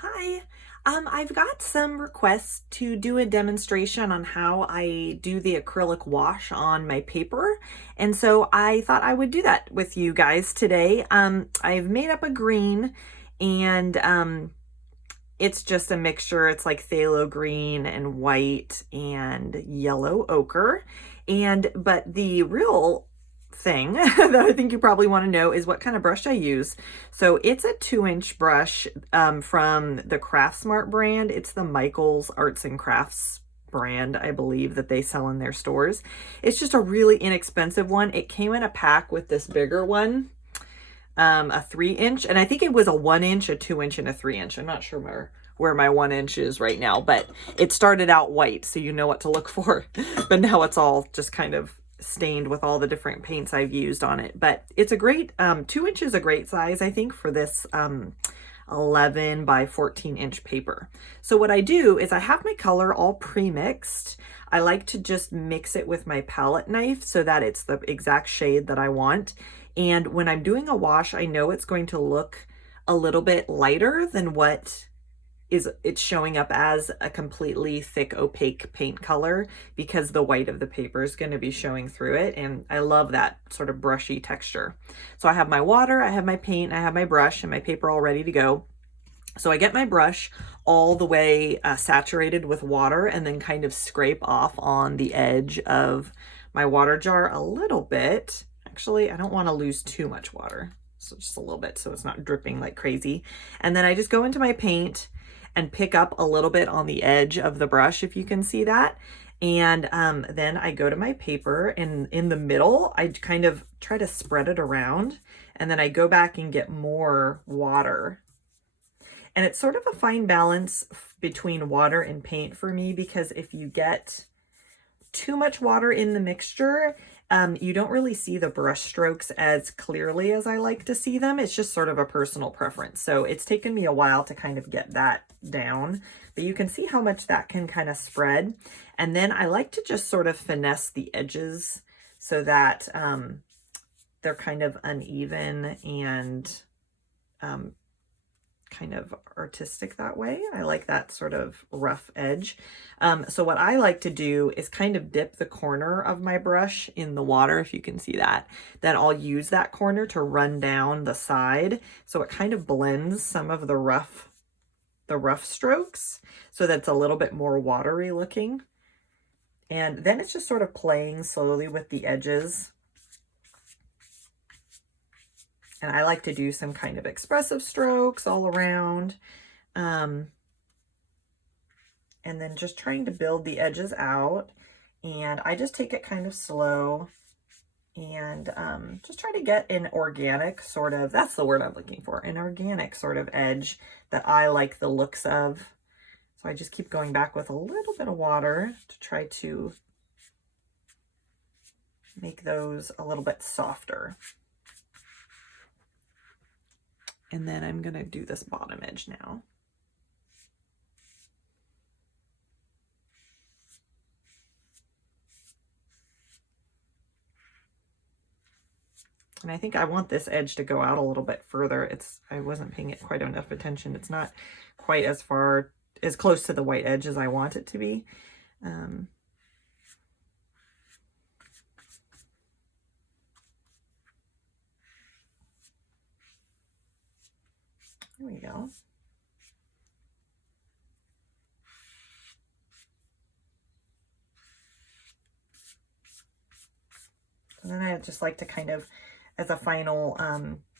Hi, I've got some requests to do a demonstration on how I do the acrylic wash on my paper. And so I thought I would do that with you guys today. I've made up a green and it's just a mixture. It's like phthalo green and white and yellow ochre. But the real thing that I think you probably want to know is what kind of brush I use. So it's a 2-inch brush from the CraftSmart brand. It's the Michael's Arts and Crafts brand, I believe, that they sell in their stores. It's just a really inexpensive one. It came in a pack with this bigger one, a 3-inch, and I think it was a 1-inch, a 2-inch, and a 3-inch. I'm not sure where my 1-inch is right now, but it started out white, so you know what to look for. But now it's all just kind of stained with all the different paints I've used on it. But it's a great 2 inch is a great size, I think, for this 11 by 14-inch paper. So what I do is I have my color all pre-mixed. I like to just mix it with my palette knife so that it's the exact shade that I want. And when I'm doing a wash, I know it's going to look a little bit lighter than what it's showing up as a completely thick opaque paint color, because the white of the paper is going to be showing through it, and I love that sort of brushy texture. So I have my water, I have my paint, I have my brush and my paper all ready to go. So I get my brush all the way saturated with water and then kind of scrape off on the edge of my water jar a little bit. Actually, I don't want to lose too much water, so just a little bit so it's not dripping like crazy. And then I just go into my paint and pick up a little bit on the edge of the brush, if you can see that. And then I go to my paper, and in the middle, I kind of try to spread it around, and then I go back and get more water. And it's sort of a fine balance between water and paint for me, because if you get too much water in the mixture, you don't really see the brush strokes as clearly as I like to see them. It's just sort of a personal preference. So it's taken me a while to kind of get that down, but you can see how much that can kind of spread. And then I like to just sort of finesse the edges so that they're kind of uneven and kind of artistic that way. I like that sort of rough edge. So what I like to do is kind of dip the corner of my brush in the water, if you can see that. Then I'll use that corner to run down the side, so it kind of blends some of the rough strokes, so that's a little bit more watery looking. And then it's just sort of playing slowly with the edges. And I like to do some kind of expressive strokes all around. And then just trying to build the edges out. And I just take it kind of slow and just try to get an organic sort of, that's the word I'm looking for, an organic sort of edge that I like the looks of. So I just keep going back with a little bit of water to try to make those a little bit softer. And then I'm going to do this bottom edge now. And I think I want this edge to go out a little bit further. I wasn't paying it quite enough attention. It's not quite as close to the white edge as I want it to be. There we go. And then I just like to kind of, as a final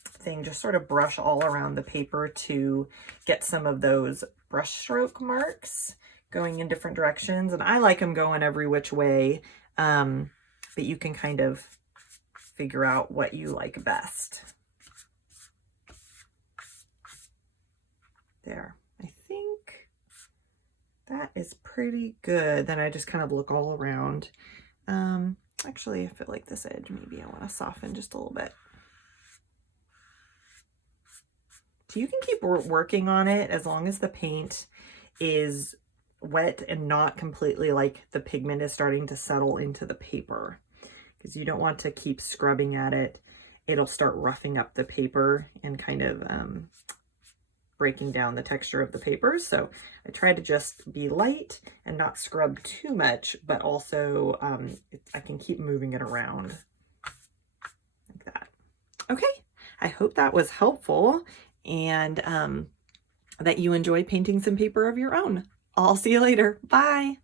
thing, just sort of brush all around the paper to get some of those brush stroke marks going in different directions. And I like them going every which way, but you can kind of figure out what you like best. There, I think that is pretty good. Then I just kind of look all around. Actually, I feel like this edge, maybe I want to soften just a little bit. So you can keep working on it as long as the paint is wet and not completely like the pigment is starting to settle into the paper, because you don't want to keep scrubbing at it. It'll start roughing up the paper and kind of breaking down the texture of the paper. So I try to just be light and not scrub too much, but also I can keep moving it around like that. Okay, I hope that was helpful and that you enjoy painting some paper of your own. I'll see you later. Bye.